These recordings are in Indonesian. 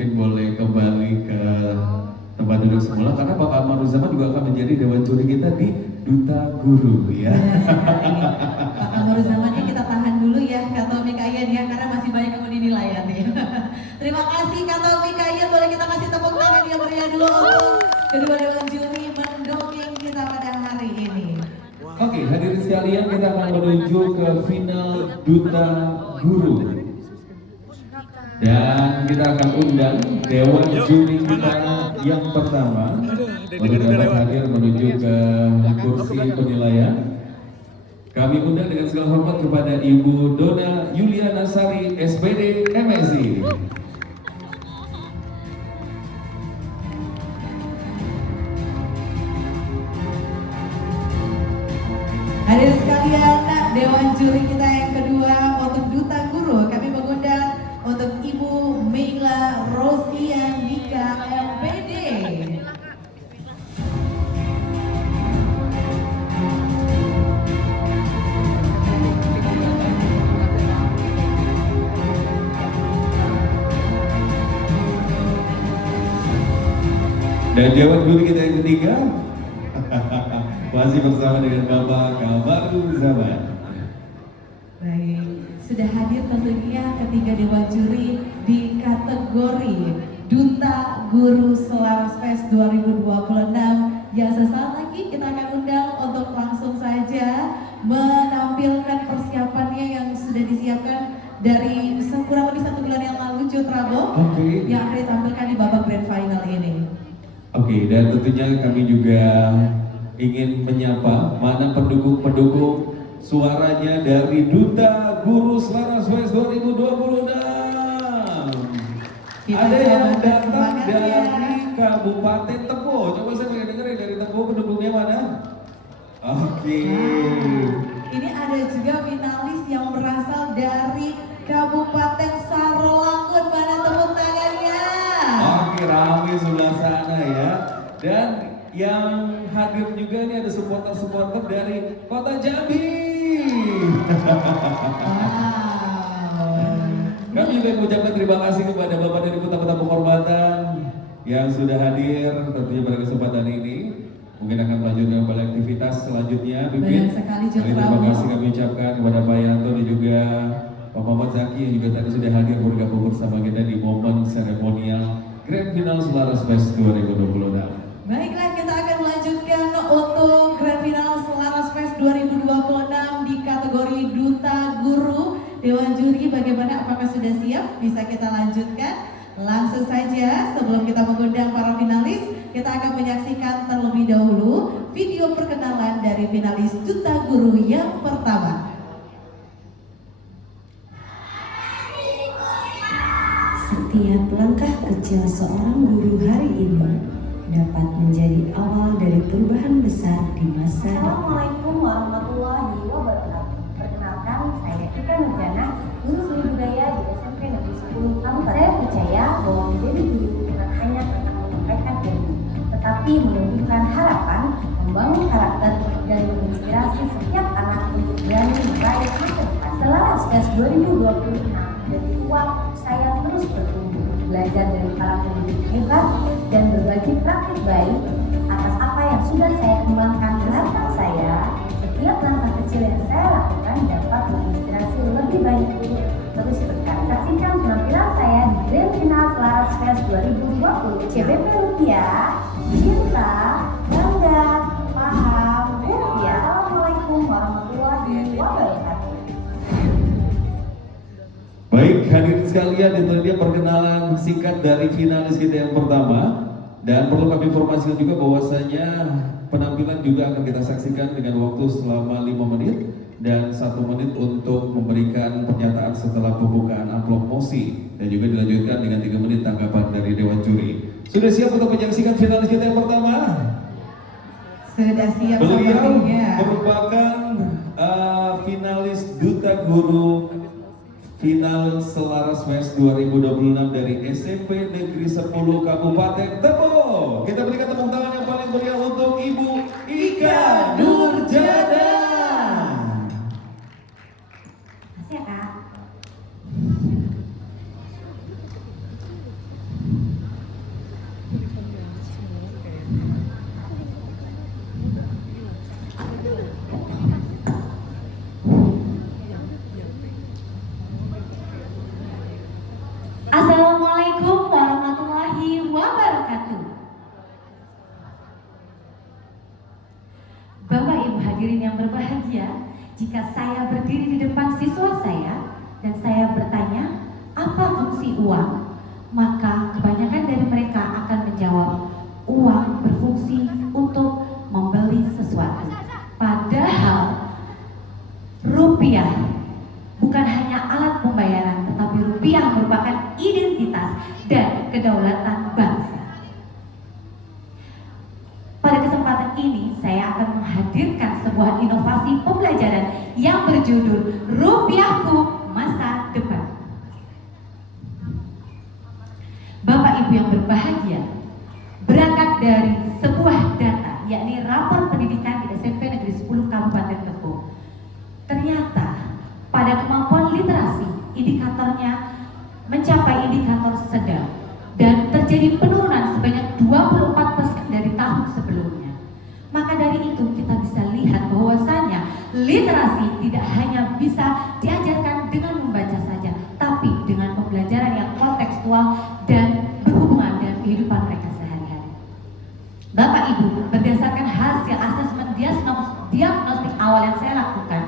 mungkin boleh kembali ke tempat duduk semula karena Pak Amaruzaman juga akan menjadi dewan juri kita di Duta Guru ya. Pak Amaruzaman kita tahan dulu ya Kak Tommy Kayan ya karena masih banyak yang dinilai ya. Terima kasih Kak Tommy Kayan, boleh kita kasih tepuk tangan yang meriah dulu untuk kedua dewan juri mendongeng kita pada hari ini. Oke, hadirin sekalian kita akan menuju ke final Duta Guru. Dan kita akan undang dewan juri kita yang pertama untuk dapat hadir menuju ke kursi penilaian. Kami undang dengan segala hormat kepada Ibu Dona Yuliana Sari, SPD MSI. Hadirin sekalian, dewan juri kita yang kedua untuk Duta Guru kami mengundang untuk Ibu Meila Rosian Dika MPD. Dan dewan juri kita yang ketiga masih bersama dengan Bapak Amaruzaman. Baik, sudah hadir tentunya ketiga dewan juri di kategori Duta Guru Selaras Fest 2026 yang sesaat lagi kita akan undang untuk langsung saja menampilkan persiapannya yang sudah disiapkan dari kurang lebih 1 bulan yang lalu Cutrabo yang akan ditampilkan di babak grand final ini. Oke, dan tentunya kami juga ingin menyapa mana pendukung-pendukung suaranya dari Duta Guru Selaras Fest 2026. Ada yang datang dari Kabupaten Tebo. Coba saya pengen dengerin dari Tebo pendukungnya mana? Oke. Ini ada juga finalis yang berasal dari Kabupaten Sarolangun. Mana tepuk tangannya? Oke, ramai sebelah sana ya. Dan yang hadir juga ini ada supporter-supporter dari Kota Jambi. Kami juga mengucapkan terima kasih kepada Bapak dan Ibu tamu-tamu kehormatan yang sudah hadir tentunya pada kesempatan ini. Mungkin akan melanjutkan kembali aktivitas selanjutnya. Banyak sekali terima kasih kami ucapkan kepada Pak Yanto dan juga Pak Muhammad Zaki yang juga tadi sudah hadir bergabung bersama kita di momen seremonial Grand Final Selaras Fest 2026. Baiklah, kita akan melanjutkan untuk Grand Final Selaras Fest 2026 di kategori Duta Guru. Dewan juri bagaimana, apakah sudah siap? Bisa kita lanjutkan? Langsung saja sebelum kita mengundang para finalis, kita akan menyaksikan terlebih dahulu video perkenalan dari finalis Duta Guru yang pertama. Setiap langkah kecil seorang guru hari ini dapat menjadi awal dari perubahan besar di masa depan. Assalamualaikum warahmatullahi wabarakatuh. Perkenalkan, saya Ika Nurjana, guru seni budaya di SMP Negeri 10 Kabupaten. Saya percaya bahwa menjadi guru bukan hanya tentang menyampaikan ilmu, tetapi menumbuhkan harapan, membangun karakter, dan menginspirasi setiap anak untuk berani meraih masa depan. Selaras Fest 2026 menjadi ruang saya terus bertumbuh, belajar dari para pendidik hebat, dan berbagi praktik baik atas apa yang sudah saya kembangkan. Harapan saya, setiap langkah kecil yang saya lakukan dapat menginspirasi lebih banyak guru terus berkarya. Saksikan penampilan saya di Grand Final Selaras Fest 2020. CBP Rupiah, cinta, bangga, paham, rupiah. Assalamualaikum warahmatullahi wabarakatuh. Baik, hadirin sekalian, itu dia perkenalan singkat dari finalis kita yang pertama. Dan perlu kami informasikan juga bahwasanya penampilan juga akan kita saksikan dengan waktu selama 5 menit dan 1 menit untuk memberikan pernyataan setelah pembukaan amplop mosi, dan juga dilanjutkan dengan 3 menit tanggapan dari dewan juri. Sudah siap untuk menyaksikan finalis kita yang pertama? Sudah siap. Beliau merupakan finalis Duta Guru Final Selaras Fest 2026 dari SMP Negeri 10 Kabupaten Tebo. Kita berikan tepuk tangan yang paling meriah untuk Ibu Ika Nurjana. Makasih ya, Kak. yang berbahagia, jika saya berdiri di depan siswa saya dan saya bertanya, apa fungsi uang? Maka kebanyakan dari mereka akan menjawab, uang berfungsi untuk membeli sesuatu. Padahal rupiah bukan hanya alat pembayaran, tetapi rupiah merupakan identitas dan kedaulatan bangsa. Pada kesempatan ini, saya akan menghadirkan sebuah inovasi pembelajaran yang berjudul Rupiahku Masa Depan. Bapak Ibu yang berbahagia, berangkat dari sebuah data, yakni rapor pendidikan di SMP Negeri 10 Kabupaten Tebo. Ternyata pada kemampuan literasi, indikatornya mencapai indikator sedang dan terjadi penurunan sebanyak 24% dari tahun sebelumnya. Maka dari itu kita bisa lihat bahwasanya literasi tidak hanya bisa diajarkan dengan membaca saja, tapi dengan pembelajaran yang kontekstual dan berhubungan dengan kehidupan mereka sehari-hari. Bapak Ibu, berdasarkan hasil asesmen diagnostik awal yang saya lakukan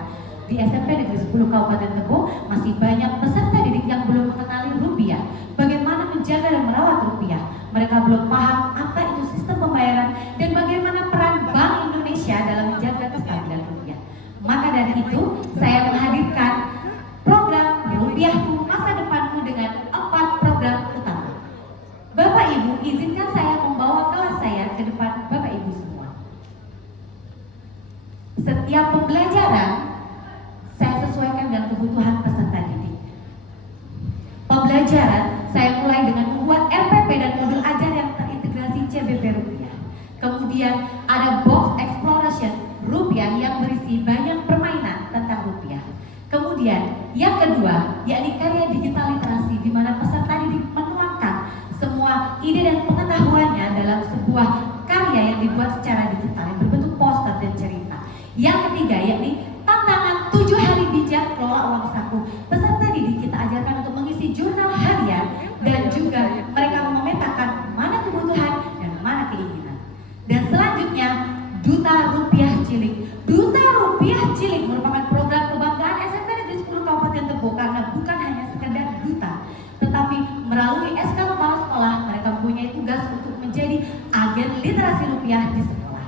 di SMP Negeri 10 Kabupaten Tebo, masih banyak peserta didik yang belum mengenali rupiah, bagaimana menjaga dan merawat rupiah. Mereka belum paham apa itu sistem pembayaran dan bagaimana peran Bank Indonesia dalam menjaga kestabilan rupiah. Maka dari itu, saya menghadirkan program Rupiahku Masa Depanku dengan 4 program utama. Bapak Ibu, izinkan saya membawa kelas saya ke depan Bapak Ibu semua. Setiap pembelajaran saya sesuaikan dengan kebutuhan peserta didik. Pembelajaran saya mulai dengan membuat RPP dan modul ajar yang terintegrasi CBP Rupiah. Kemudian ada box exploration rupiah yang berisi banyak permainan tentang rupiah. Kemudian yang kedua, yakni karya digital literasi, di mana peserta didik menuangkan semua ide dan pengetahuannya dalam sebuah karya yang dibuat secara digital yang berbentuk poster dan cerita. Yang ketiga, yakni tantangan 7 hari bijak kelola uang saku. Peserta didik kita ajarkan untuk mengisi jurnal harian dan juga mereka memetakan mana kebutuhan dan mana keinginan. Dan selanjutnya, Duta Rupiah Cilik. Duta Rupiah Cilik merupakan program kebanggaan SMP Negeri 10 Kabupaten Tebo karena bukan hanya sekedar duta, tetapi melalui SK Kepala Sekolah mereka mempunyai tugas untuk menjadi agen literasi rupiah di sekolah.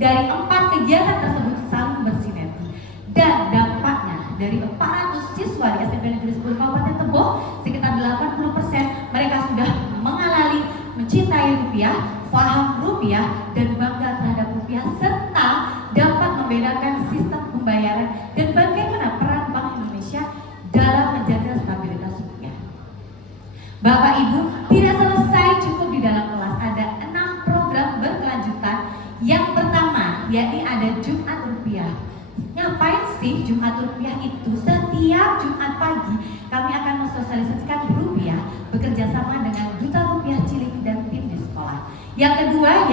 Dari 4 kegiatan tersebut saling bersinergi dan dampaknya dari 400 siswa di SMP Negeri 10 Kabupaten Tebo, sekitar 80% mereka sudah mengenali, mencintai rupiah, paham rupiah, dan bangga terhadap rupiah, serta dapat membedakan sistem pembayaran dan bagaimana peran Bank Indonesia dalam menjaga stabilitas rupiah. Bapak Ibu, tidak selesai cukup di dalam kelas, ada 6 program berkelanjutan. Yang pertama, yakni ada Jumat Rupiah. Ngapain sih Jumat Rupiah itu? Setiap Jumat pagi kami akan mensosialisasikan rupiah bekerja sama dengan Duta Rupiah Cilik dan tim di sekolah. Yang kedua,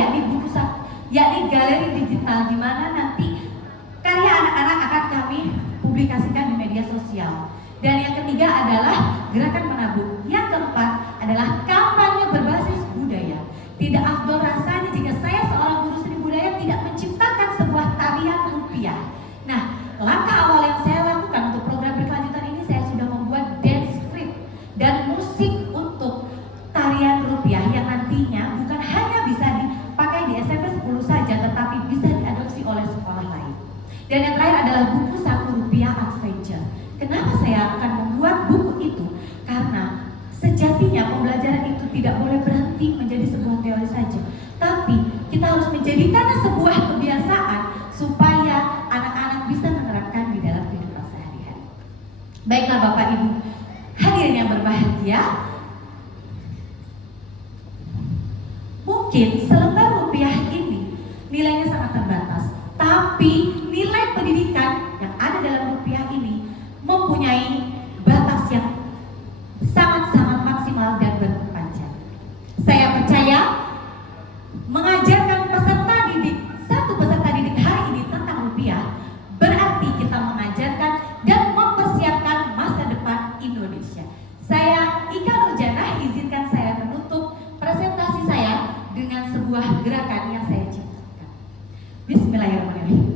yakni galeri digital, di mana nanti karya anak-anak akan kami publikasikan di media sosial. Dan yang ketiga adalah gerakan menabung. Yang keempat adalah kampanye berbasis budaya. Tidak afdol rasanya jika saya seorang guru seni budaya tidak menciptakan sebuah tarian rupiah. Nah, langkah awal yang saya lakukan untuk program berkelanjutan ini, saya sudah membuat dance script dan musik untuk tarian rupiah yang nantinya bukan hanya bisa dipakai di SMP 10 saja, tetapi bisa diadopsi oleh sekolah lain. Dan yang terakhir adalah buku saku rupiah adventure. Kenapa saya akan membuat buku itu? Karena sejatinya pembelajaran itu tidak boleh berhenti menjadi sebuah teori saja, tapi kita harus menjadikannya sebuah kebiasaan supaya anak-anak bisa menerapkan di dalam kehidupan sehari-hari. Baiklah Bapak Ibu, hadirin yang berbahagia, mungkin selembar rupiah ini nilainya sangat terbatas, tapi nilai pendidikan yang ada dalam rupiah ini mempunyai batas yang sangat-sangat maksimal dan berkepanjangan. Saya percaya mengajarkan peserta didik, satu peserta didik hari ini tentang rupiah, berarti kita mengajarkan dan mempersiapkan masa depan Indonesia. Saya Ika Nurjana, izinkan saya menutup presentasi saya dengan sebuah gerakan yang saya ciptakan. Bismillahirrahmanirrahim.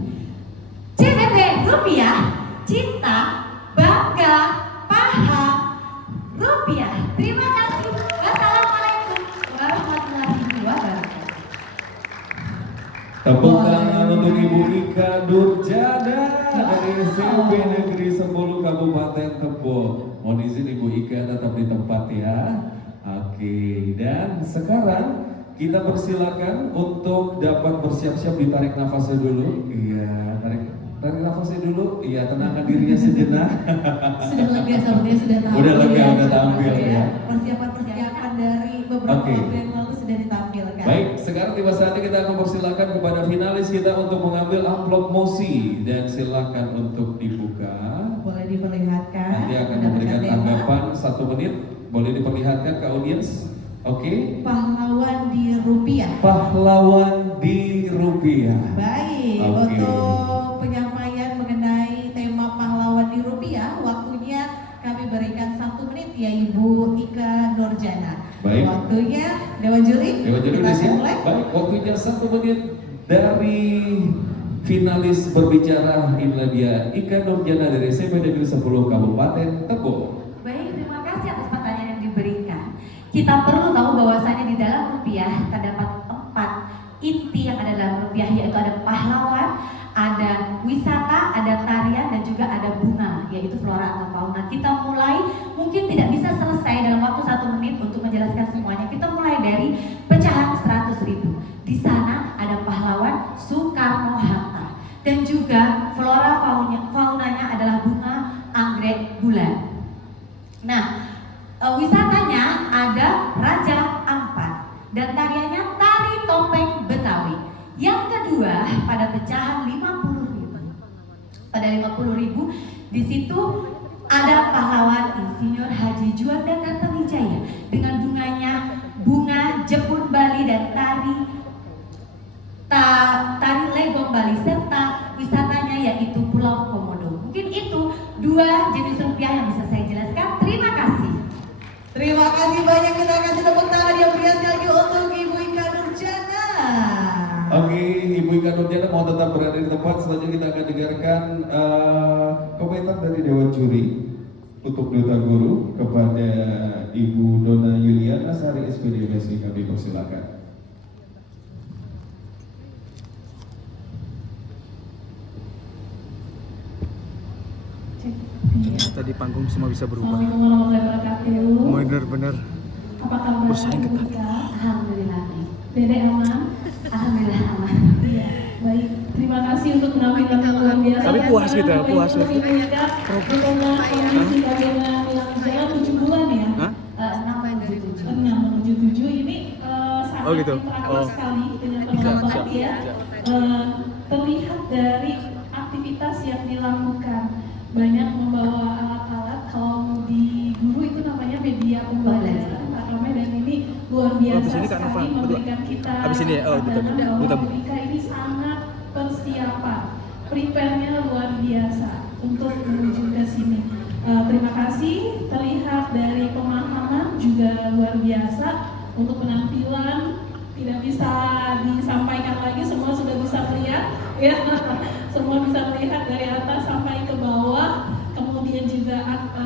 Tepuk tangan untuk Ibu Ika Nurjana dari SMP Negeri 10 Kabupaten Tebo. Mohon izin Ibu Ika tetap di tempat ya. Oke, dan sekarang kita persilakan untuk dapat bersiap-siap ditarik nafasnya dulu. Iya, tarik nafasnya dulu. Iya, tenangkan dirinya sejenak. Sudah lega sepertinya sudah tampil. Udah lega, ya, udah tampil ya. Persiapan dari beberapa Oke. waktu yang lalu sudah ditampilkan. Baik, sekarang tiba saatnya kita akan persilakan kepada finalis kita untuk mengambil amplop mosi dan silakan untuk dibuka. Boleh diperlihatkan. Nanti akan mendapatkan memberikan tema. tanggapan 1 menit. Boleh diperlihatkan ke audiens. Oke. Pahlawan di rupiah. Pahlawan di rupiah. Baik, Oke. untuk penyampaian mengenai tema pahlawan di rupiah, waktunya kami berikan 1 menit ya Ibu Ika Nurjana. Baik. Waktunya Dewan Juri. Dewan Juri kita udah akan siap? mulai. Baik, waktunya 1 menit dari finalis berbicara. Inilah dia Ika Nurjana dari SMP Negeri 10 Kabupaten Tebo. Baik, terima kasih atas pertanyaan yang diberikan. Kita perlu tahu bahwasanya di dalam rupiah terdapat 4 inti yang ada dalam rupiah, yaitu ada pahlawan, ada wisata, ada tarian, dan juga ada bunga, yaitu flora atau fauna. Kita mulai, mungkin tidak bisa selesai dalam waktu 1 menit untuk menjelaskan semuanya. Kita mulai dari pecahan 100.000. Di sana ada pahlawan Soekarno-Hatta, dan juga flora faunanya adalah bunga anggrek bulan. Nah, wisatanya ada Raja Ampat, dan tariannya tari topeng Betawi. Yang kedua, pada pecahan 50.000. Pada 50.000 di situ ada pahlawan Insinyur Haji Juanda Kartawijaya dengan bunganya bunga Jepun Bali dan tari legong Bali, serta wisatanya yaitu Pulau Komodo. Mungkin itu 2 jenis rupiah yang bisa saya jelaskan. Terima kasih. Terima kasih banyak, kita kasih tepuk tangan yang meriah sekali lagi untuk Ibu Ika Nurjana. Oke, Ibu Ika Nurjana mau tetap berada di tempat. Selanjutnya kita akan dengarkan komentar dari Dewan Juri untuk Duta Guru kepada Ibu Dona Yuliana Sari SPD MSI. Kami persilakan. Tadi panggung semua bisa berubah. Assalamualaikum warahmatullahi wabarakatuh. Bener-bener Apa kabar? bersaing ketat. Alhamdulillah. Dede aman? Alhamdulillah aman. Iya, baik. Terima kasih untuk penampilan yang luar biasa. Tapi puas kita, puas. Di tengah kondisi kandungan yang jalan 7 bulan ya. Hah? 6 menuju 7 ini sangat Oh, gitu. interaktif Oh. sekali dengan Siap, penonton siap, ya. siap. Terlihat dari aktivitas yang dilakukan, banyak membawa alat-alat. Kalau di guru itu namanya media pembelajaran, Pak Rame, dan ini luar biasa Abis ini Kak sekali Nova, memberikan kita abis ini ya? Oh, betul. pandangan bahwa Duta. mereka ini sangat persiapan, prepare-nya luar biasa untuk menuju ke sini. Terima kasih, terlihat dari pemahaman juga luar biasa. Untuk penampilan tidak bisa disampaikan lagi, semua sudah bisa melihat ya. Semua bisa melihat dari atas sampai ke bawah. Kemudian juga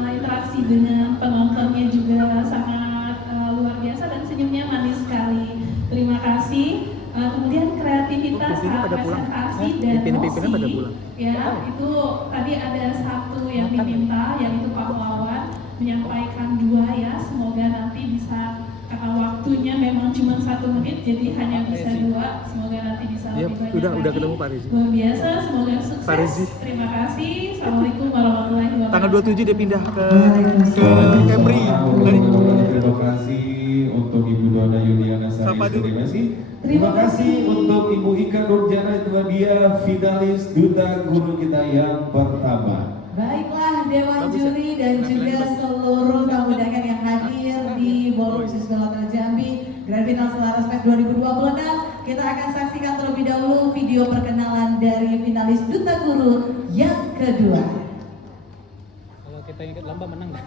interaksi dengan penontonnya juga sangat luar biasa, dan senyumnya manis sekali. Terima kasih. Kemudian kreativitas Pimpinan saat pada pulang. presentasi dan Pimpinan pada mosi, pulang. ya itu tadi ada 1 yang diminta, yaitu pahlawan menyampaikan 2 ya. Semoga nanti bisa, karena waktunya memang cuma 1 menit, jadi hanya bisa 2. Semoga nanti bisa Iya, lebih banyak udah lagi. ketemu Pak Rizi. Luar biasa, semoga sukses. Pak Rizi. Terima kasih. Assalamualaikum warahmatullahi wabarakatuh. Tanggal 27 dia pindah ke Selamat Camry. Dari Terima kasih untuk Ibu Dona Yuliana Sari Sapa dulu. SPD MSI. Terima kasih untuk Ibu Ika Nurjana, itu dia finalis Duta Guru kita yang pertama. Baiklah Dewan Bagus ya? Juri dan juga seluruh tamu undangan yang hadir di Ballroom Siswa Hotel Jambi Grand Final Selaras Fest 2026. Kita akan saksikan terlebih dahulu video perkenalan dari finalis Duta Guru yang kedua. kalau kita ingat lamba menang dah.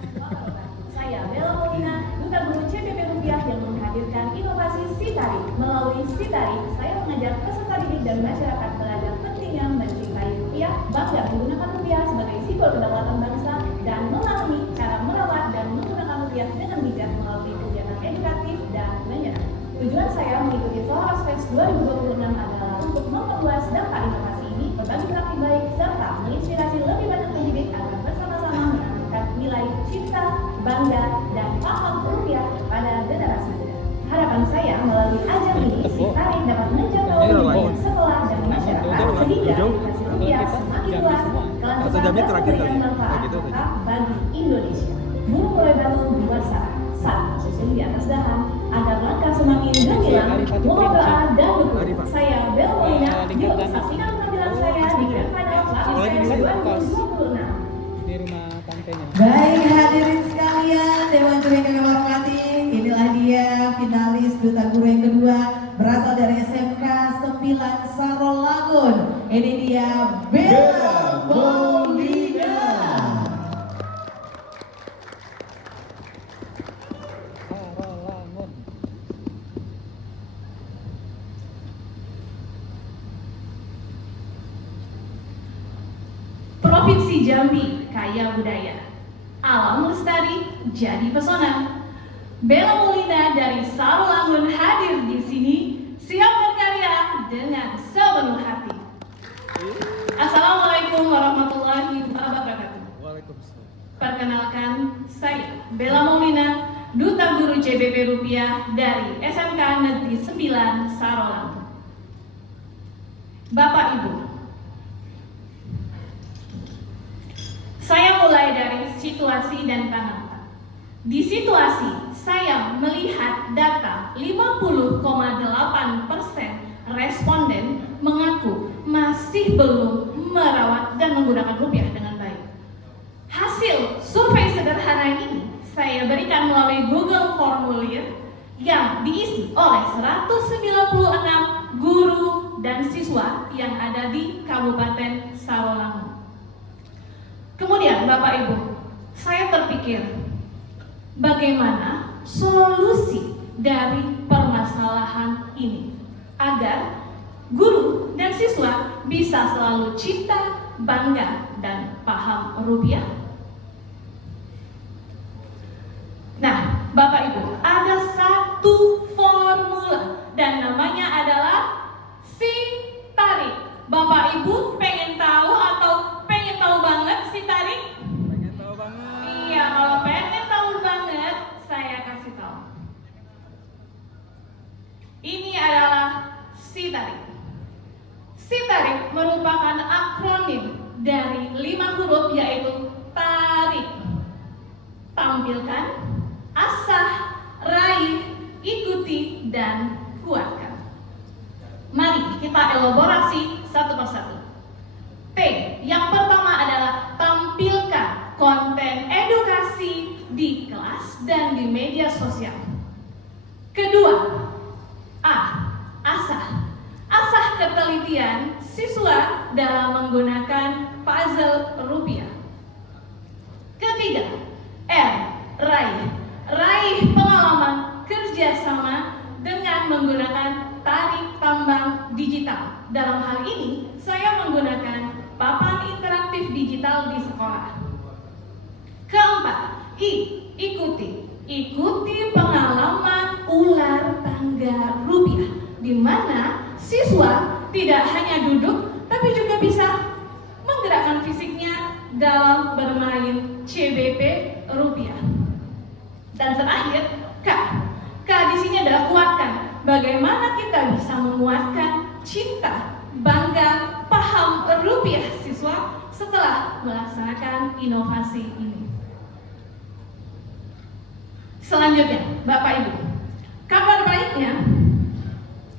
Saya Bella Paulina, Duta Guru CBP Rupiah yang menghadirkan inovasi Sitari. Melalui Sitari, saya mengajak peserta didik dan masyarakat belajar pentingnya mencintai rupiah, bangga menggunakan rupiah sebagai simbol kedaulatan bangsa, dan memahami cara merawat dan menggunakan rupiah dengan bijak melalui kegiatan edukatif dan menyenangkan. Tujuan saya mengikuti Selaras Fest 2026 adalah untuk luas dampak inovasi ini, berbagi praktik baik, serta menginspirasi lebih banyak pendidik agar bersama-sama menanamkan nilai cinta, bangga, dan paham rupiah pada generasi muda. Harapan saya melalui ajang ini, si tarik dapat menjangkau banyak sekolah dan masyarakat sehingga edukasi rupiah semakin luas, kelancaran dan memberikan manfaat tetap bagi Indonesia. Burung mulai bangun di luar sana, saat susun di atas dahan, agar langkah semakin gemilang, mohon doa dan dukung. Saya Bel Molina, yuk saksikan penampilan saya di Grand Final Laris 2026. Ini rumah pantainya. Baik hadirin sekalian, Dewan Juri yang kami hormati, inilah dia finalis Duta Guru yang kedua berasal dari SMK 9 Sarolangun. Ini dia Bella Molina. Sarolangun. Provinsi Jambi kaya budaya, alam lestari jadi pesona. Bella Molina dari Sarolangun hadir di sini, siap berkarya dengan sepenuh hati. Assalamualaikum warahmatullahi wabarakatuh. Waalaikumsalam. Perkenalkan, saya Bella Molina, Duta Guru CBP Rupiah dari SMK Negeri 9 Sarolangun. Bapak Ibu, saya mulai dari situasi dan tantangan. Di situasi, saya melihat data 50,8% responden mengaku masih belum merawat dan menggunakan rupiah dengan baik. Hasil survei sederhana ini saya berikan melalui Google Formulir yang diisi oleh 196 guru dan siswa yang ada di Kabupaten Sarolangun. Kemudian Bapak Ibu, saya terpikir bagaimana solusi dari permasalahan ini agar guru dan siswa bisa selalu cinta, bangga, dan paham rupiah. Nah, Bapak Ibu, ada satu formula dan namanya adalah si tarik. Bapak Ibu pengen tahu atau pengen tahu banget si tarik? Pengen tahu banget. Iya, kalau pengen tahu banget, saya kasih tahu. Ini adalah si tarik. Si tarik merupakan akronim dari 5 huruf yaitu tarik. Tampilkan, asah, raih, ikuti, dan kuatkan. Mari kita elaborasi satu persatu. T, yang pertama adalah tampilkan konten edukasi di kelas dan di media sosial. Kedua, A, asah. Asah ketelitian siswa dalam menggunakan puzzle rupiah. Ketiga, R, raih. Raih pengalaman kerjasama dengan menggunakan tarik tambang digital. Dalam hal ini, saya menggunakan papan interaktif digital di sekolah. Keempat, I, ikuti. Ikuti pengalaman ular tangga rupiah, di mana siswa tidak hanya duduk, tapi juga bisa menggerakkan fisiknya dalam bermain CBP rupiah. Dan terakhir, K. K di sini adalah kuatkan. Bagaimana kita bisa menguatkan cinta, bangga, paham rupiah siswa setelah melaksanakan inovasi ini. Selanjutnya, Bapak Ibu, kabar baiknya,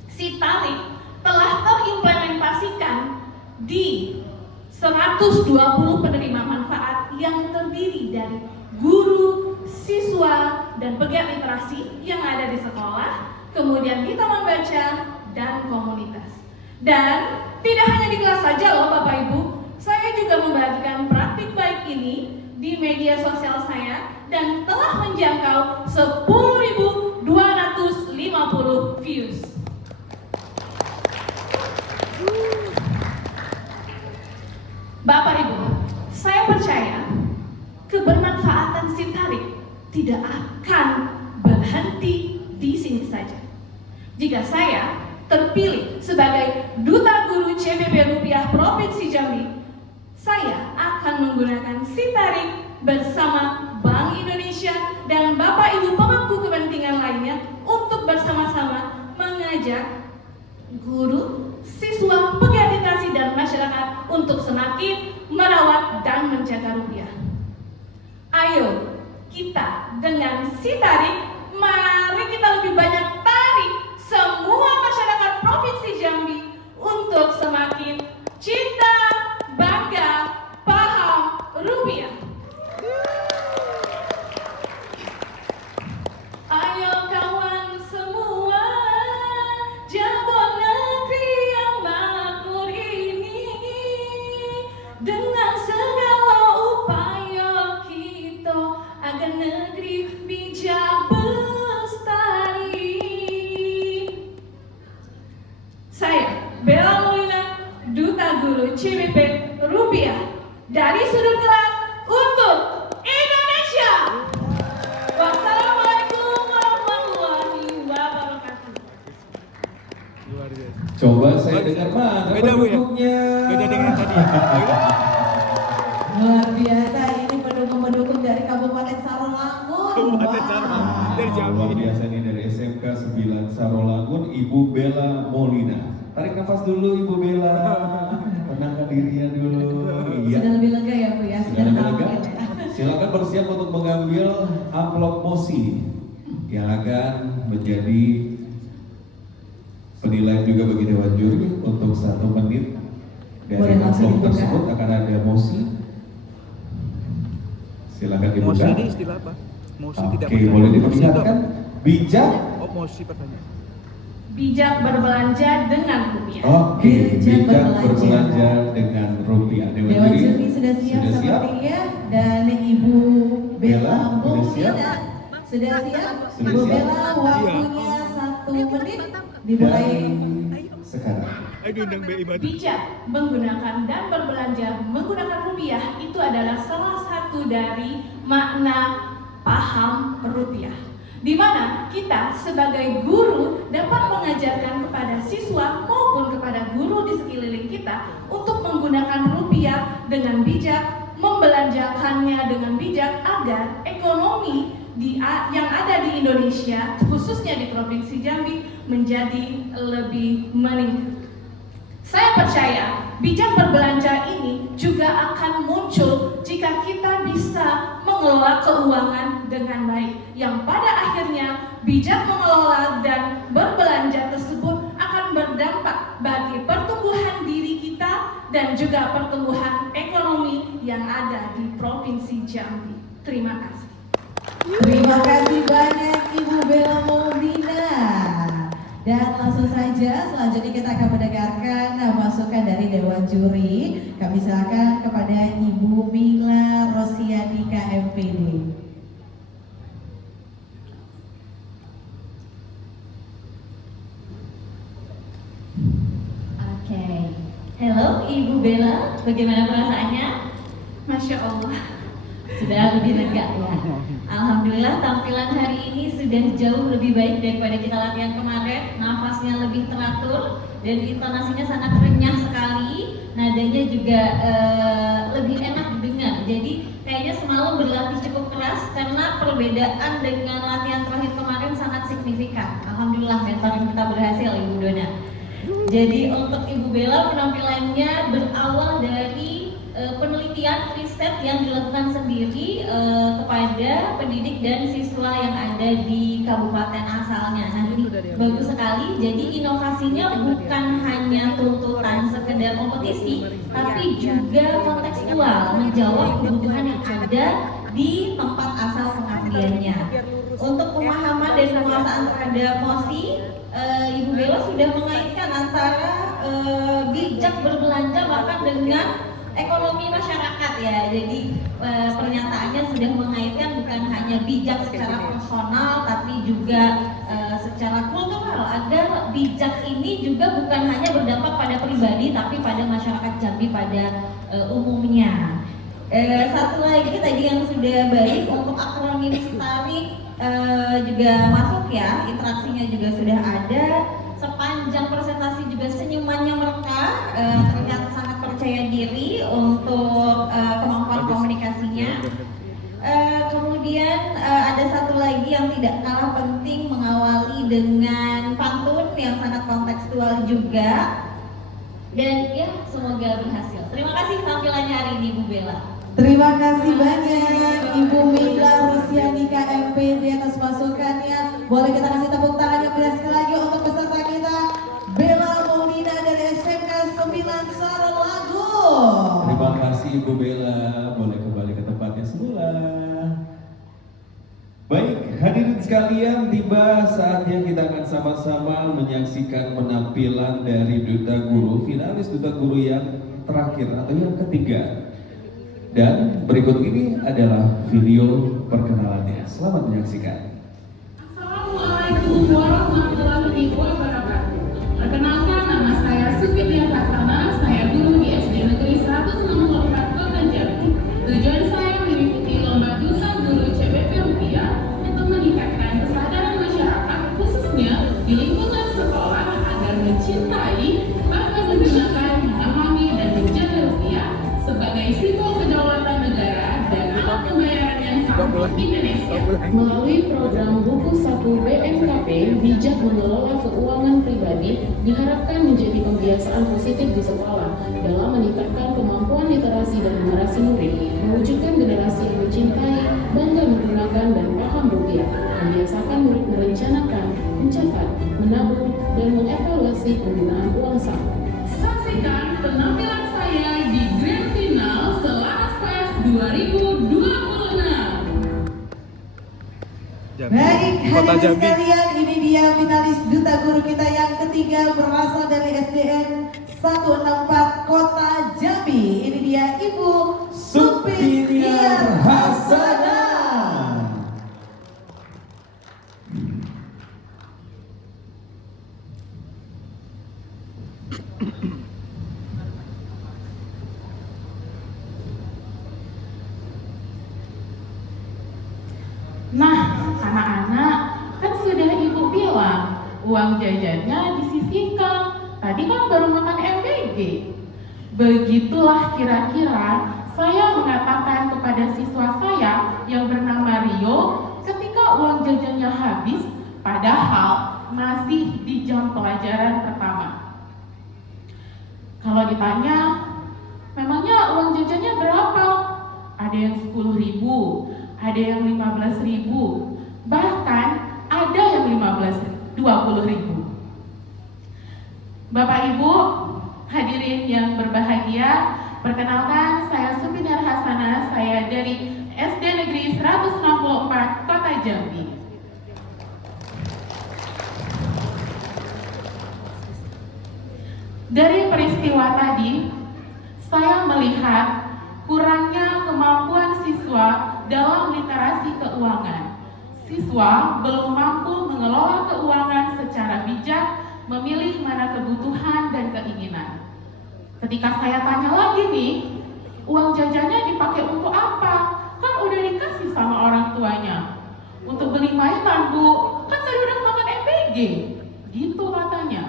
si tarik telah terimplementasikan di 120 penerima manfaat yang terdiri dari guru, siswa, dan pegiat literasi yang ada di sekolah, kemudian di taman baca, dan komunitas. Dan tidak hanya di kelas saja loh Bapak Ibu, saya juga membagikan praktik baik ini di media sosial saya dan telah menjangkau 10.250 views. Bapak Ibu, saya percaya kebermanfaatan si tarik tidak akan berhenti di sini saja. Jika saya terpilih sebagai Duta Guru CBP Rupiah Provinsi Jambi, saya akan menggunakan Sitarik bersama Bank Indonesia dan Bapak Ibu pemangku kepentingan lainnya untuk bersama-sama mengajak guru, siswa, pegiat literasi dan masyarakat untuk semakin merawat dan menjaga rupiah. Ayo kita dengan Sitarik, mari kita lebih banyak tarik semua masyarakat Provinsi Jambi untuk semakin cinta, bangga, paham rupiah. Ayo kawan semua, jaga negeri yang makmur ini, dengan segala upaya kita agar negeri bijak bestari. Saya Bella Molina, Duta Guru CBP Rupiah, dari sudut kelas untuk Indonesia. Wassalamualaikum warahmatullahi wabarakatuh. Luar biasa. Coba saya dengar mana Beda, Bu, ya? pendukungnya. Beda dengan tadi. Luar biasa, ini pendukung-pendukung dari Kabupaten Sarolangun. Kabupaten Sarolangun. Dari Jambi. Luar biasa nih dari SMK 9 Sarolangun, Ibu Bella Molina. Tarik nafas dulu Ibu Bella. Tenangkan dirinya dulu. Iya. Sudah lebih lega ya Bu ya? Sudah lebih lega. tahu ya. Silakan bersiap untuk mengambil amplop mosi yang akan menjadi penilaian juga bagi Dewan Juri untuk 1 menit. Dari Boleh langsung amplop dibuka. tersebut akan ada mosi. Silakan dibuka. Mosi ini istilah apa? Mosi tidak Oke, boleh diperlihatkan. Bijak. Oh, mosi pertanyaan. Bijak berbelanja dengan rupiah. Oke, Bijak bijak berbelanja. berbelanja dengan rupiah. Dewan Juri sudah siap sepertinya, dan Ibu Bella Bella, sudah siap? Molina sudah siap. Sudah Ibu siap? Bella, waktunya 1 menit dimulai. Dan sekarang. Aduh, undang BI Batu. Bijak menggunakan dan berbelanja menggunakan rupiah itu adalah salah satu dari makna paham rupiah, di mana kita sebagai guru dapat mengajarkan kepada siswa maupun kepada guru di sekeliling kita untuk menggunakan rupiah dengan bijak, membelanjakannya dengan bijak agar ekonomi yang ada di Indonesia, khususnya di Provinsi Jambi, menjadi lebih meningkat. Saya percaya bijak berbelanja ini juga akan muncul jika kita bisa mengelola keuangan dengan baik, yang pada akhirnya bijak mengelola dan berbelanja tersebut akan berdampak bagi pertumbuhan diri kita dan juga pertumbuhan ekonomi yang ada di Provinsi Jambi. Terima kasih. Terima kasih banyak Ibu Bella Molina. Dan langsung saja selanjutnya kita akan mendengarkan masukan dari Dewan Juri. Kami silakan kepada Ibu Mila Rosiadika MPD. Oke. Halo Ibu Bella, bagaimana perasaannya? Masya Allah. Sudah lebih lega ya. Alhamdulillah tampilan hari ini sudah jauh lebih baik daripada kita latihan kemarin. Nafasnya lebih teratur dan intonasinya sangat renyah sekali. Nadanya juga lebih enak didengar. Jadi kayaknya semalam berlatih cukup keras karena perbedaan dengan latihan terakhir kemarin sangat signifikan. Alhamdulillah mentoring kita berhasil Ibu Dona. Jadi untuk Ibu Bella penampilannya berawal dari penelitian riset yang dilakukan sendiri kepada pendidik dan siswa yang ada di kabupaten asalnya. Nah ini bagus sekali. Jadi inovasinya bukan hanya tuntutan sekedar kompetisi, tapi juga kontekstual, menjawab kebutuhan yang ada di tempat asal pengabdiannya. Untuk pemahaman dan penguasaan terhadap mosi, Ibu Bella sudah mengaitkan antara bijak berbelanja bahkan dengan ekonomi masyarakat ya. Jadi pernyataannya sudah mengaitkan bukan hanya bijak secara personal tapi juga secara kultural, agar bijak ini juga bukan hanya berdampak pada pribadi tapi pada masyarakat Jambi pada umumnya. Satu lagi tadi yang sudah baik untuk akronim Sitarik juga masuk ya, interaksinya juga sudah ada. Sepanjang presentasi juga senyumannya mereka, terlihat sangat percaya diri untuk kemampuan komunikasinya. Kemudian ada satu lagi yang tidak kalah penting, mengawali dengan pantun yang sangat kontekstual juga. Dan ya, semoga berhasil. Terima kasih tampilannya hari ini Bu Bella. Terima kasih banyak Ibu Mila Rusianika MPD atas masukannya. Boleh kita kasih tepuk tangan yang meriah sekali lagi untuk peserta kita, Bella Maulina dari SMK 9 Sarolago. Terima kasih Ibu Bella, boleh kembali ke tempatnya semula. Baik, hadirin sekalian, tiba saatnya kita akan sama-sama menyaksikan penampilan dari Duta Guru, finalis Duta Guru yang terakhir atau yang ketiga. Dan berikut ini adalah video perkenalannya. Selamat menyaksikan. Assalamualaikum warahmatullahi wabarakatuh. Perkenalkan, nama saya Sufinia Hasana, saya guru di SD Negeri 164 Kota Jambi. Tujuan saya mengikuti lomba Duta Guru CBP Rupiah untuk meningkatkan kesadaran masyarakat, khususnya di lingkungan sekolah agar mencintai, bangga menggunakan, memahami dan menjaga rupiah sebagai simbol kedaulatan negara dan alat pembayaran yang sah di Indonesia. Melalui program Buku 1 BMKP, bijak mengelola keuangan pribadi diharapkan menjadi kebiasaan positif di sekolah dalam meningkatkan kemampuan literasi dan numerasi murid, mewujudkan generasi yang mencintai, bangga menggunakan dan paham rupiah, membiasakan murid merencanakan, mencatat, menabung, dan mengevaluasi penggunaan uang saku. Saksikan penampilan saya di Grand Final Selaras Fest 2026. Baik, Kota hadirin Jambi. sekalian, ini dia finalis Duta Guru kita yang ketiga berasal dari SDN 164 Kota Jambi. Ini dia Ibu Supiniar Hasana. Nah, anak-anak, kan sudah Ibu bilang uang jajannya disisihkan. Tadi kan baru makan MBG. Begitulah kira-kira saya mengatakan kepada siswa saya yang bernama Rio ketika uang jajannya habis, padahal masih di jam pelajaran pertama. Kalau ditanya, memangnya uang jajannya berapa? Ada yang 10.000, ada yang 15.000, bahkan ada yang 20.000. Bapak Ibu, hadirin yang berbahagia, perkenalkan saya Supiniar Hasana, saya dari SD Negeri 164 Kota Jambi. Dari peristiwa tadi, saya melihat kurangnya kemampuan siswa dalam literasi keuangan. Siswa belum mampu mengelola keuangan secara bijak, memilih mana kebutuhan dan keinginan. Ketika saya tanya lagi nih, uang jajannya dipakai untuk apa? Kan udah dikasih sama orang tuanya. Untuk beli mainan, Bu, kan tadi udah makan MBG. Gitu katanya.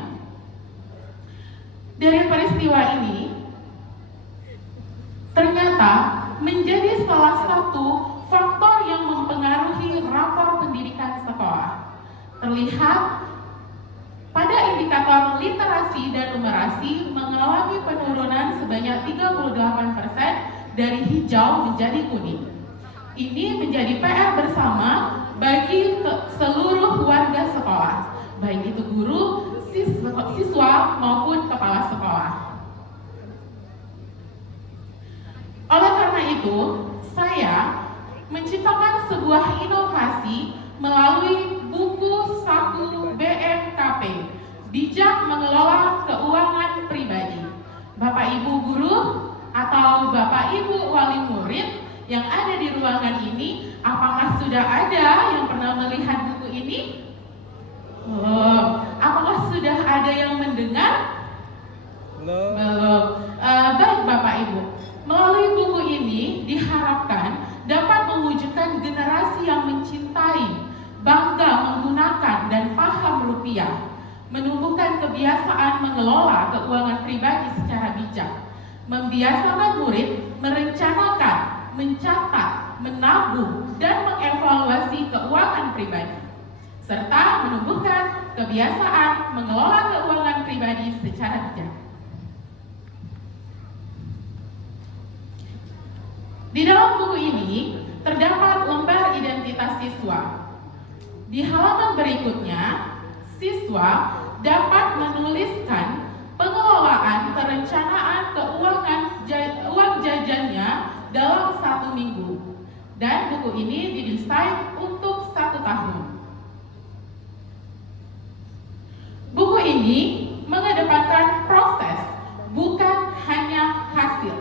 Dari peristiwa ini, ternyata menjadi salah satu faktor yang mempengaruhi rapor pendidikan sekolah. Terlihat pada indikator literasi dan numerasi mengalami penurunan sebanyak 38% dari hijau menjadi kuning. Ini menjadi PR bersama bagi seluruh warga sekolah, baik itu guru, siswa maupun kepala sekolah. Oleh karena itu, saya menciptakan sebuah inovasi melalui buku saku BMKP, bijak mengelola keuangan pribadi. Bapak Ibu guru atau Bapak Ibu wali murid yang ada di ruangan ini, apakah sudah ada yang pernah melihat buku ini? Belum. Apakah sudah ada yang mendengar? Belum. Baik Bapak Ibu, melalui buku ini diharapkan dapat mewujudkan generasi yang mencintai, bangga menggunakan dan paham rupiah, menumbuhkan kebiasaan mengelola keuangan pribadi secara bijak, membiasakan murid merencanakan, mencatat, menabung, dan mengevaluasi keuangan pribadi, serta menumbuhkan kebiasaan mengelola keuangan pribadi secara bijak. Di dalam buku ini terdapat lembar identitas siswa. Di halaman berikutnya, siswa dapat menuliskan pengelolaan perencanaan keuangan uang jajannya dalam 1 minggu, dan buku ini didesain untuk 1 tahun. Buku ini mengedepankan proses, bukan hanya hasil.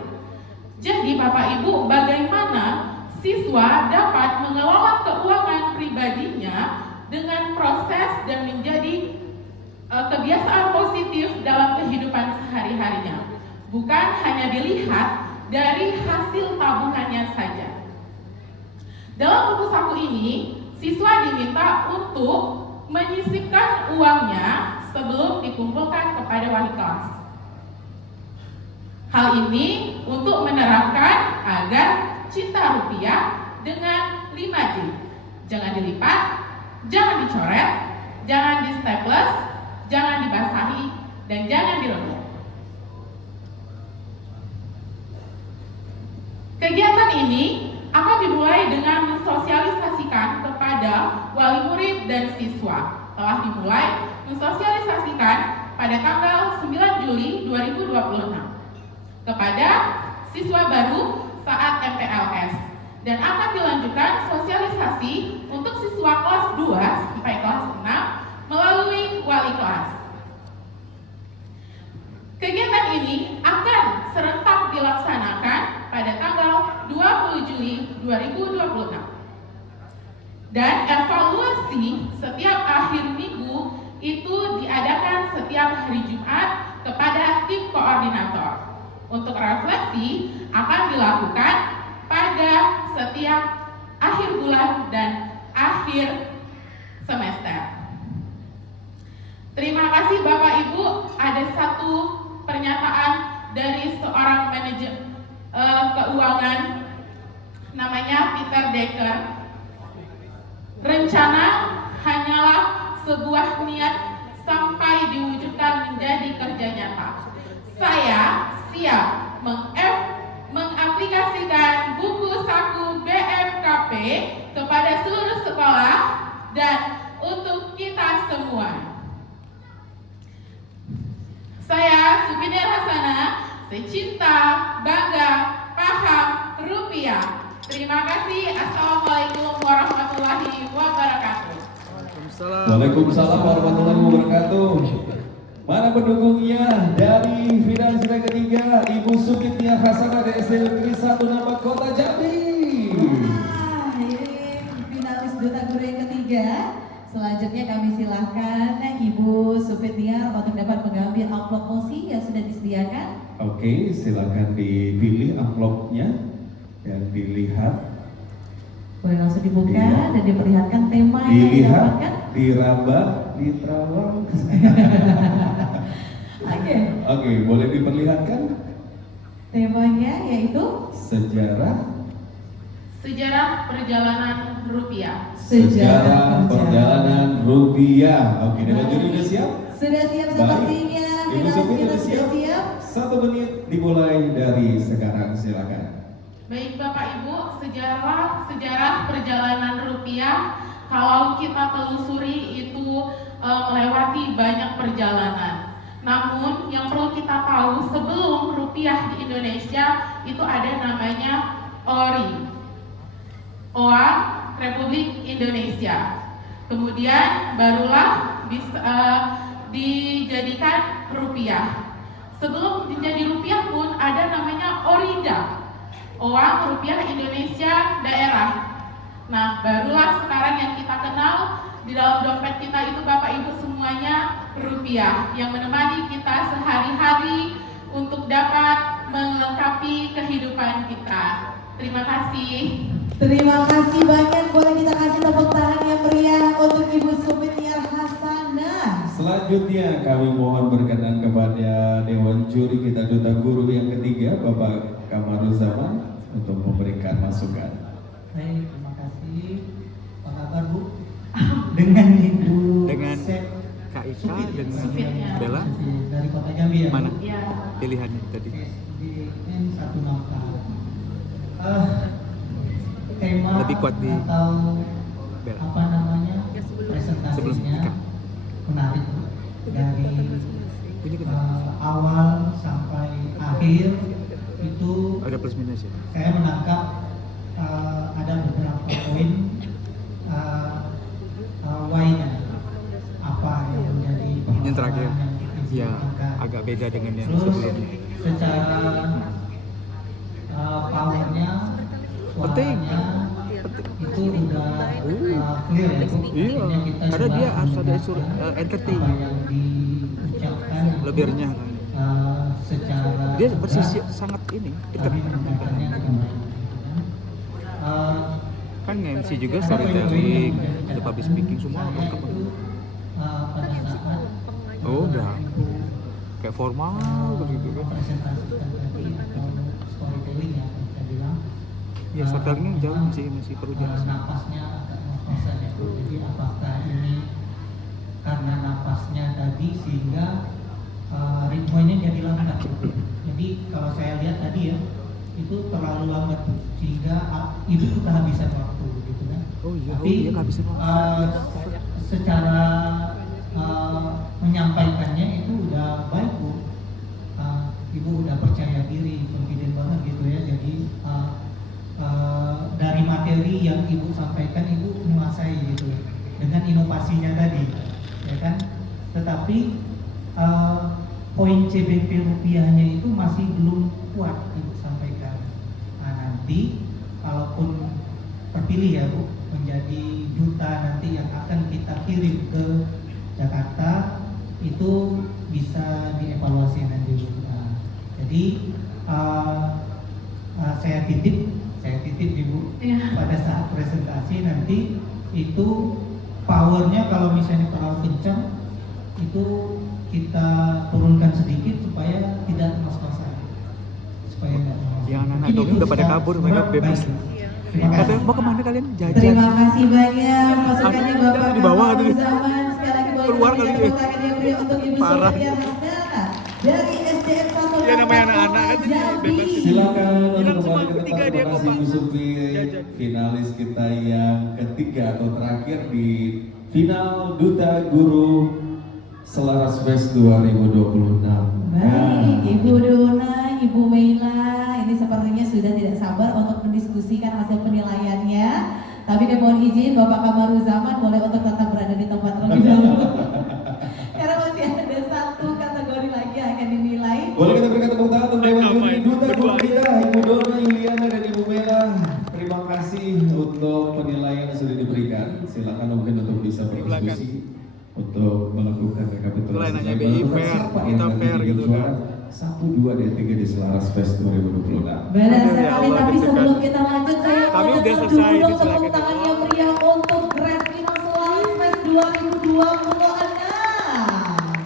Jadi Bapak Ibu, bagaimana siswa dapat mengelola keuangan pribadinya dengan proses dan menjadi kebiasaan positif dalam kehidupan sehari-harinya, bukan hanya dilihat dari hasil tabungannya saja. Dalam buku saku ini, siswa diminta untuk menyisipkan uangnya sebelum dikumpulkan kepada wali kelas. Hal ini untuk menerapkan agar cinta rupiah dengan 5J. Jangan dilipat, jangan dicoret, jangan di staples, jangan dibasahi, dan jangan dirobek. Kegiatan ini akan dimulai dengan mensosialisasikan kepada wali murid dan siswa. Telah dimulai mensosialisasikan pada tanggal 9 Juli 2026 kepada siswa baru saat MPLS, dan akan dilanjutkan sosialisasi untuk siswa kelas 2 sampai kelas 6 melalui wali kelas. Kegiatan ini akan serentak dilaksanakan pada tanggal 20 Juli 2026. Dan evaluasi setiap akhir minggu itu diadakan setiap hari Jumat kepada tim koordinator. Untuk refleksi akan dilakukan pada setiap akhir bulan dan akhir semester. Terima kasih Bapak Ibu. Ada satu pernyataan dari seorang manajer keuangan namanya Peter Decker. Rencana hanyalah sebuah niat sampai diwujudkan menjadi kerja nyata. Saya siap mengaplikasikan buku saku BMKP kepada seluruh sekolah dan untuk kita semua. Saya Supinir Hasana, secinta, bangga, paham, rupiah. Terima kasih. Assalamualaikum warahmatullahi wabarakatuh. Waalaikumsalam warahmatullahi wabarakatuh. Mana pendukungnya dari finalis yang ketiga, Ibu Sukitnya Hasanah dari SD Negeri 1 Nambak Kota Jambi. Wah, ini finalis Duta Guru yang ketiga. Selanjutnya kami silahkan Ibu Sukitnya untuk dapat mengambil amplop mosi yang sudah disediakan. Oke, silakan dipilih amplopnya dan dilihat. Boleh langsung dibuka Iya. dan diperlihatkan tema yang Dilihat, didapatkan. diraba, diterawang. Oke, boleh diperlihatkan Temanya yaitu Sejarah perjalanan rupiah. Sejarah perjalanan rupiah. Oke, dengan juri udah siap? Sudah siap Baik. sepertinya. Ibu Sophie Finalis sudah siap? 1 menit dimulai dari sekarang, silakan. Baik Bapak Ibu, sejarah perjalanan rupiah kalau kita telusuri itu melewati banyak perjalanan. Namun yang perlu kita tahu, sebelum rupiah di Indonesia itu ada namanya ORI, Uang Republik Indonesia. Kemudian barulah dijadikan rupiah. Sebelum menjadi rupiah pun ada namanya ORIDA, Uang Rupiah Indonesia Daerah. Nah, barulah sekarang yang kita kenal di dalam dompet kita itu Bapak Ibu semuanya rupiah yang menemani kita sehari-hari untuk dapat melengkapi kehidupan kita. Terima kasih. Terima kasih banyak. Boleh kita kasih tepuk tangan yang meriah untuk Ibu Supitnya Hasanah. Selanjutnya kami mohon berkenan kepada Dewan Juri kita Duta Guru yang ketiga, Bapak Kamaruzzaman untuk memberikan masukan. Baik, terima kasih. Apa kabar Bu? Dengan Ibu Dengan Kak Ika dan Bella dari Kota Jambi ya? mana Ya. pilihannya tadi? SDN 164. Tema Lebih kuat di atau Bella. apa namanya Sebelum presentasinya Ika. menarik dari Ini kita awal sampai akhir itu ada plus minus ya. saya menangkap ada beberapa poin why-nya apa yang menjadi Yang terakhir permasalahan ya yang agak beda dengan yang terus sebelumnya. secara powernya Penting. suaranya itu udah clear ya Bu. Iya, Artinya kita karena juga dia harus ada unsur mendengarkan entertain. apa yang diucapkan itu, Lebih renyah kan. secara Dia bersisi tegas, sangat ini dekat. tapi mendengarkannya dengan baik. Kan MC juga storytelling, ada public speaking semua lengkap. Pada saat Oh udah kayak formal gitu kan. presentasikan tadi atau storytelling ya kita bilang Ya storytellingnya jauh masih perlu jelas. napasnya agak ngos-ngosan ya Bu. Jadi apakah ini karena napasnya tadi sehingga ritmenya jadi lambat Bu. Jadi kalau saya lihat tadi ya itu terlalu lambat Bu. Sehingga itu kehabisan waktu gitu kan. Oh iya, Tapi kehabisan waktu. secara menyampaikannya itu udah baik Bu. Ibu udah percaya diri, confident banget gitu ya. Jadi dari materi yang ibu sampaikan ibu menguasai gitu dengan inovasinya tadi, ya kan? Tetapi poin CBP rupiahnya itu masih belum kuat ibu sampaikan. Nah, nanti kalaupun terpilih ya Bu menjadi duta nanti yang akan kita kirim ke Jakarta itu bisa dievaluasi nanti Bu. Nah, jadi saya titip Ibu pada saat presentasi nanti itu powernya kalau misalnya terlalu kencang itu kita turunkan sedikit supaya tidak ngos-ngosan, supaya nggak ngos-ngosan. Yang anak-anak dongeng udah pada kabur, mereka bebas. Terima kasih. Katanya mau kemana kalian jajan? Terima kasih banyak masukannya Aku Bapak di bawah tuh. Kamaruzzaman. Sekali lagi boleh Keluar diberikan kali dia. tepuk tangan yang meriah untuk Ibu Parah. Sofia Hasnana dari SDN 1 Ya, namanya anak-anak kan jadi Jambi. bebas. Silakan untuk Bilang semua kembali ke ketiga tempat. dia Terima kasih kompak. Bu Sufi, Jajan. finalis kita yang ketiga atau terakhir di final Duta Guru Selaras Fest 2026. Baik, Ibu Dona, Ibu Meila, ini sepertinya sudah tidak sabar untuk mendiskusikan hasil penilaiannya. Tapi kami mohon izin Bapak Kamaruzzaman boleh untuk tetap berada di tempat terlebih dahulu. Karena masih ada satu kategori lagi yang akan dinilai. Boleh kita berikan tepuk tangan untuk Dewan Juri Ngapain? Duta Guru Berdua. kita, Ibu Dona, Yuliana dan Ibu Mela. Terima kasih untuk penilaian yang sudah diberikan. Silakan mungkin untuk bisa berdiskusi untuk melakukan rekapitulasi. Itulah nanya Baik, BI menentukan fair, siapa kita yang nanti fair jadi gitu juara kan. 1, 2, dan 3 di Selaras Fest 2026. Benar Aduh, ya sekali, Allah, tapi deg-degan. sebelum kita lanjut saya Kami mau udah tetap selesai, dulu ini tepuk silakan. tangan yang meriah untuk Grand Final Selaras Fest 2026.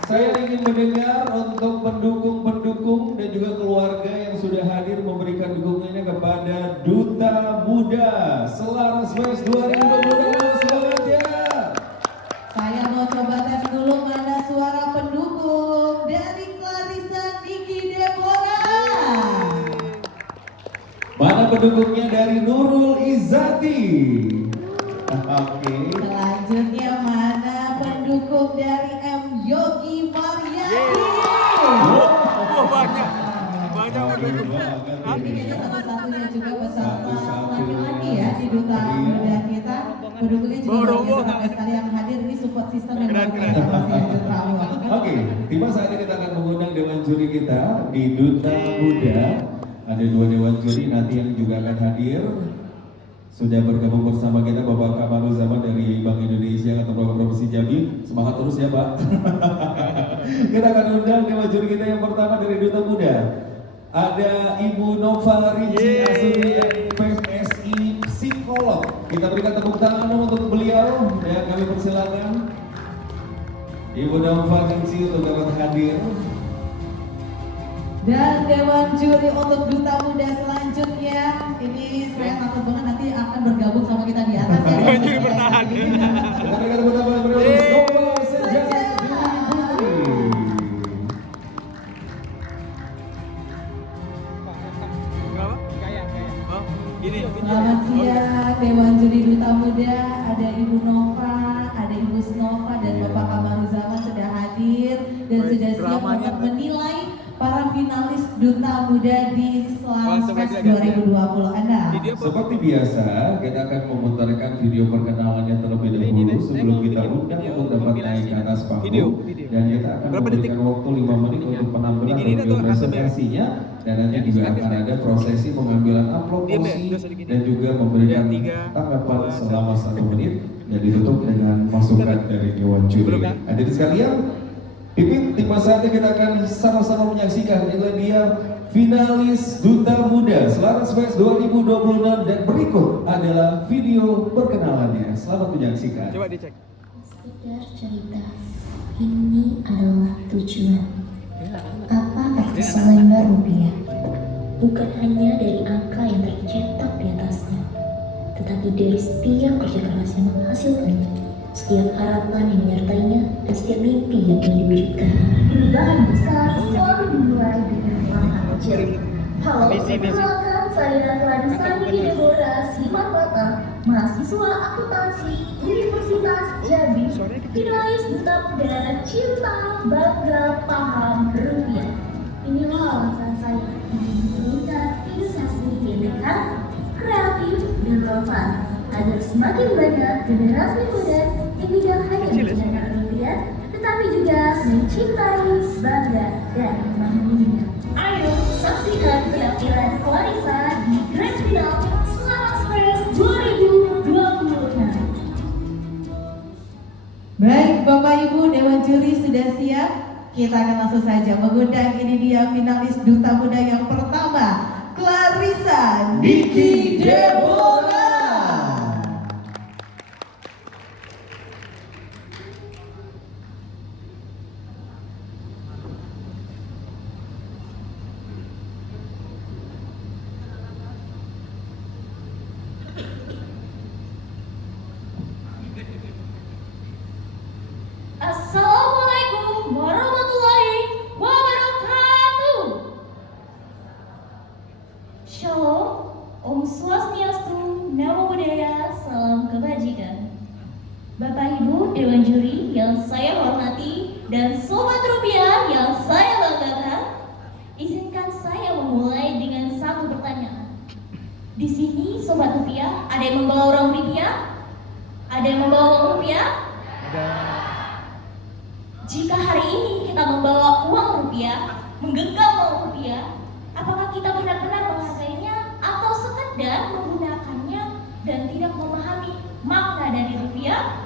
Saya ingin mendengar untuk pendukung-pendukung dan juga keluarga yang sudah hadir memberikan dukungannya kepada Duta Muda Selaras Fest 2026. Semangat ya! Saya mau coba tes dulu mana suara pendukung dari Clarissa Niki Deborah. Mana pendukungnya dari Nurul Izzati? Oke. Selanjutnya mana pendukung dari M Yogi Mariani? Oh banyak pendukung. Ini kayaknya satu-satunya juga peserta laki-laki ya di Duta Muda kita. Pendukungnya juga luar biasa sampai sekali yang hadir ini support system yang luar biasa masih lanjut rawat. Oke, tiba saatnya kita akan mengundang Dewan Juri kita di Duta Muda. Ada 2 Dewan Juri nanti yang juga akan hadir. Sudah bergabung bersama kita Bapak Kamaruzzaman dari Bank Indonesia Kantor Provinsi Jambi. Semangat terus ya Pak. Kita akan undang Dewan Juri kita yang pertama dari Duta Muda. Ada Ibu Nova Ricci Asuri PSI Psikolog. psikolog. Kita berikan tepuk tangan untuk beliau dan kami persilakan. Ibu Nova Ningsi untuk dapat hadir. Dan Dewan Juri untuk Duta Muda selanjutnya, ini saya takut banget nanti akan bergabung sama kita di atas ya. Dewan Juri bertahan. Kita pertama Nova Sejati. Selamat siang Dewan Juri Duta Muda, ada Ibu Nova, ada Ibu Snova dan Bapak Kamaruzaman sudah hadir dan sudah siap untuk menilai para finalis Duta Muda di Selaras Fest 2026. Seperti biasa, kita akan memutarkan video perkenalannya terlebih dahulu sebelum kita undang untuk dapat naik ke atas panggung. Dan kita akan memberikan waktu 5 menit untuk penampilan video presentasinya. Dan nanti juga akan ada prosesi pengambilan amplop kursi dan juga memberikan tanggapan selama 1 menit dan ditutup dengan masukan dari Dewan Juri. Hadirin sekalian, Pipin, tiba saatnya kita akan sama-sama menyaksikan inilah dia finalis Duta Muda Selaras Fest 2026 dan berikut adalah video perkenalannya. Selamat menyaksikan. Coba dicek. Sekedar cerita, ini adalah tujuan. Apa arti selembar rupiah? Bukan hanya dari angka yang tercetak di atasnya, tetapi dari setiap kerja keras yang menghasilkannya, setiap harapan yang menyertainya, dan setiap mimpi yang ingin diwujudkan. Perubahan besar selalu dimulai dengan langkah kecil. Halo, perkenalkan saya Clarissa Niki Deborah Simarmata, mahasiswa akuntansi Universitas Jambi, finalis Duta Muda Cinta Bangga Paham Rupiah. Inilah alasan saya ingin memberikan inovasi yang dekat, kreatif, dan relevan agar semakin banyak generasi muda yang tidak hanya mencintai rupiah, tetapi juga mencintai, bangga, dan memahaminya. Ayo saksikan penampilan Clarissa di Grand Final Selaras Fest 2026. Baik Bapak Ibu Dewan Juri sudah siap? Kita akan langsung saja mengundang ini dia finalis Duta Muda yang pertama, Clarissa Niki Deborah. Assalamualaikum warahmatullahi wabarakatuh. Shalom, Om Swastiastu, Namo Buddhaya, salam kebajikan. Bapak Ibu Dewan Juri yang saya hormati dan Sobat Rupiah yang saya banggakan, izinkan saya memulai dengan satu pertanyaan. Di sini Sobat Rupiah, ada yang membawa orang rupiah? Ada yang membawa uang rupiah? Jika hari ini kita membawa uang rupiah, menggenggam uang rupiah, apakah kita benar-benar menghargainya atau sekedar menggunakannya dan tidak memahami makna dari rupiah?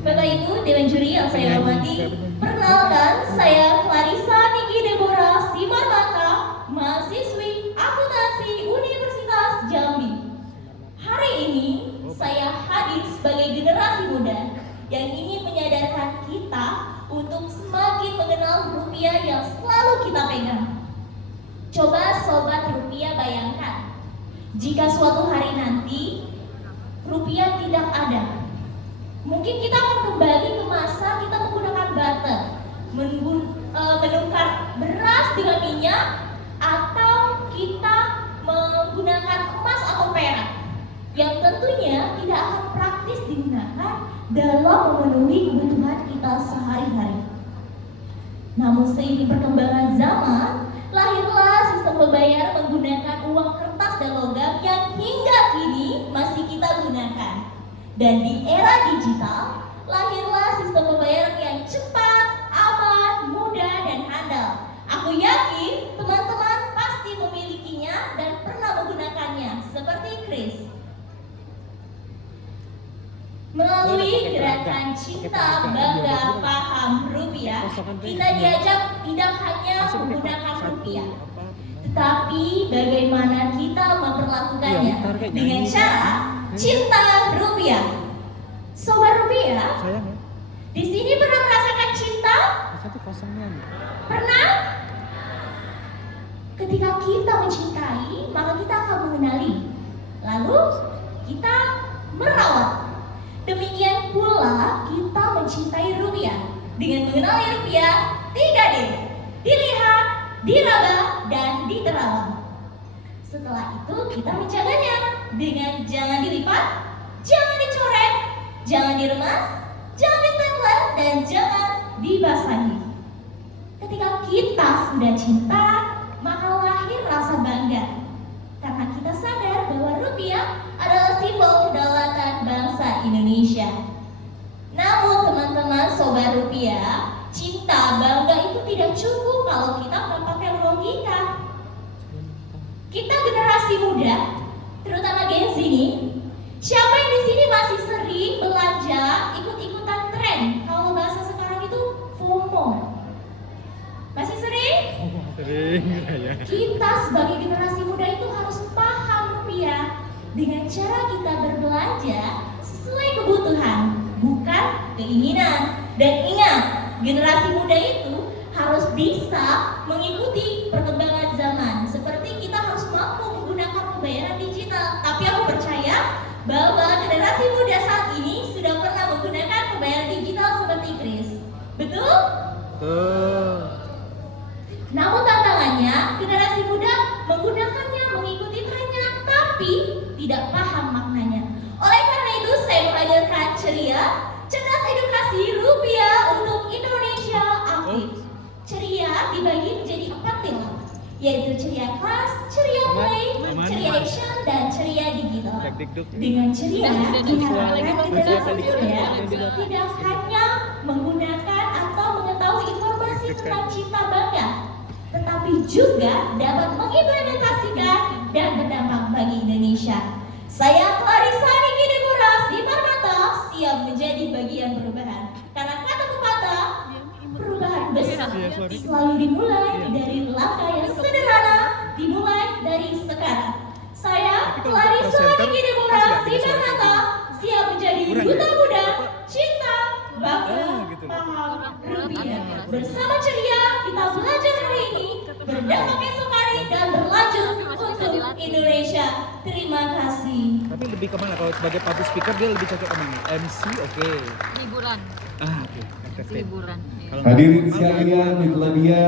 Bapak Ibu Dewan Juri yang saya hormati, perkenalkan saya Clarissa Niki Deborah Simarmata, mahasiswi akuntansi Universitas Jambi. Hari ini saya hadir sebagai generasi muda yang ingin menyadarkan kita untuk semakin mengenal rupiah yang selalu kita pegang. Coba Sobat Rupiah bayangkan, jika suatu hari nanti rupiah tidak ada, mungkin kita akan kembali ke masa kita menggunakan barter, menukar beras dengan minyak, atau kita menggunakan emas atau perak, yang tentunya tidak akan praktis digunakan dalam memenuhi kebutuhan kita sehari-hari. Namun seiring perkembangan zaman, lahirlah sistem pembayaran menggunakan uang kertas dan logam yang hingga kini masih kita gunakan. Dan di era digital, lahirlah sistem pembayaran yang cepat, aman, mudah, dan handal. Aku yakin teman-teman pasti memilikinya dan pernah menggunakannya, seperti Chris. Melalui gerakan Cinta Bangga Paham Rupiah, kita diajak tidak hanya menggunakan rupiah, tetapi bagaimana kita memperlakukannya dengan cara cinta rupiah. Sobat Rupiah, Di sini pernah merasakan cinta? Satu kosongnya nih. Pernah? Ketika kita mencintai, maka kita akan mengenali. Lalu kita merawat. Demikian pula kita mencintai rupiah. Dengan mengenali rupiah 3D. Dilihat, diraba, dan diterawang. Setelah itu kita menjaganya dengan jangan dilipat, jangan dicoret, jangan diremas, jangan di-stapler, dan jangan dibasahi. Ketika kita sudah cinta, maka lahir rasa bangga. Karena kita sadar bahwa rupiah adalah simbol kedaulatan bangsa Indonesia. Namun teman-teman sobat rupiah, cinta, bangga itu tidak cukup kalau kita nggak pakai logika. Kita generasi muda, terutama Gen Z nih, siapa yang di sini masih sering belanja ikut-ikutan tren? Kalau bahasa sekarang itu FOMO. Masih sering? Sering ya. Kita sebagai generasi muda itu harus paham rupiah dengan cara kita berbelanja sesuai kebutuhan, bukan keinginan. Dan ingat, generasi muda itu harus bisa mengikuti perkembangan zaman. Seperti kita harus mampu menggunakan pembayaran digital. Tapi aku percaya bahwa generasi muda saat ini sudah pernah menggunakan pembayaran digital seperti Kris. Betul? Betul. Namun tantangannya, generasi muda menggunakannya mengikuti trennya, tapi tidak paham maknanya. Oleh karena itu, saya menghadirkan ceria, cerdas edukasi rupiah untuk Indonesia aktif. Ceria dibagi menjadi 4 pilar, yaitu ceria kelas, ceria play, ceria action, dan ceria digital. Dengan ceria, diharapkan generasi muda tidak hanya menggunakan atau mengetahui informasi tentang cinta bangga, tetapi juga dapat mengimplementasikan dan berdampak bagi Indonesia. Saya Clarissa Niki Dekorasi Marmata siap menjadi bagian perubahan. Karena kata pepatah, perubahan besar selalu dimulai dari langkah yang sederhana, dimulai dari sekarang. Saya Clarissa Niki Dekorasi Marmata siap menjadi duta muda, cinta, bangga, paham, rupiah. Bersama ceria kita belajar hari ini, berdampak esok hari, dan berlanjut untuk Indonesia. Terima kasih. Tapi lebih kemana? Kalau sebagai public speaker dia lebih cocok kemana? MC, oke. Liburan. Ah, oke. Liburan. Hadirin sekalian, itulah dia